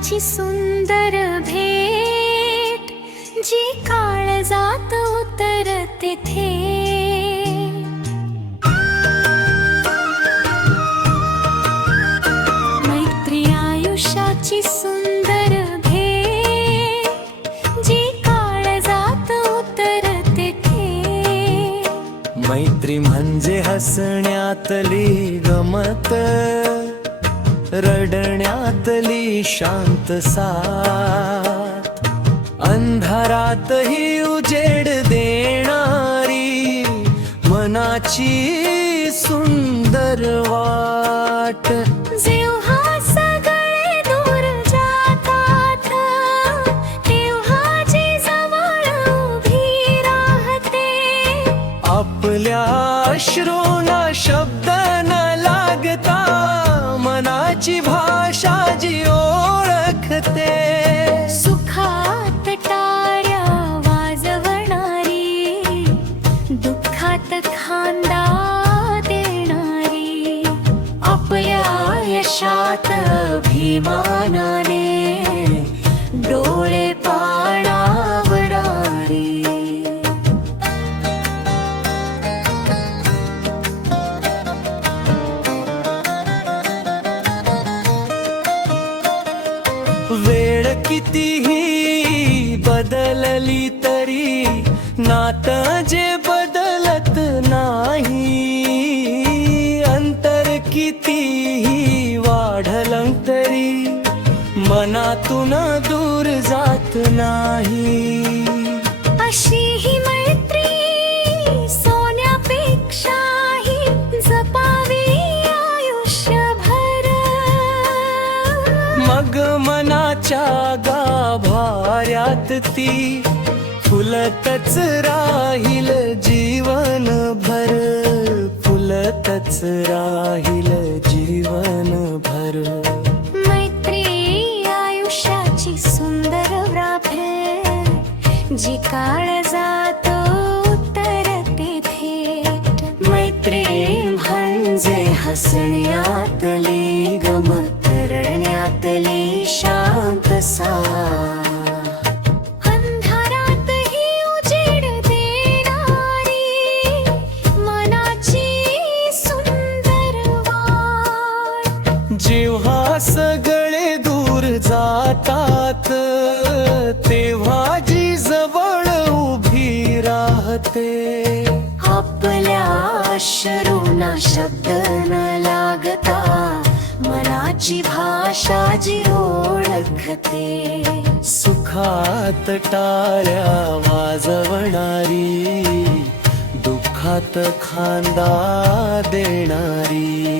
आयुष्याची सुंदर भेट, जी काळजात उतरते थेट. मैत्री आयुष्याची सुंदर भेट, जी काळजात उतरते थेट. मैत्री म्हणजे हसण्यातली गमत, रडण्यातली शांत साथ, अंधारातही उजेड देणारी मनाची सुंदर वाट. जेव्हा सगळे दूर जातात, तेव्हा जी जवळ उभी राहते. आपल्या अश्रूंना शब्द न लागता मनाची भाषा जी ओळखते. सुखात टाळ्या वाजवणारी, दुःखात खांदा देणारी, आपल्या यशात अभिमानाने डोळे पाणावणारी. वेळ कितीही बदलली तरी नातं जे बदलत नाही. अंतर कितीही वाढलं तरी मनातून दूर जात नाही. अशी ही मैत्री सोन्यापेक्षाही जपावी आयुष्यभर. मग मनाच्या गाभाऱ्यात ती फुलतच राहील जीवनभर, फुलतच राहील जीवनभर. मैत्री आयुष्याची सुंदर व्राभेट, जी काळजात उतरते थेट. मैत्री म्हणजे हसण्यातली गमत, रडण्यातली शांत साथ, अंधारातही उजेड देणारी मनाची सुंदर वाट. जेव्हा सगळे दूर जातात, तेव्हा जी जवळ उभी राहते. आपल्या अश्रूंना शब्द न लागता मनाची भाषा जी ओळखते. सुखात टाळ्या वाजवणारी, दुःखात खांदा देणारी,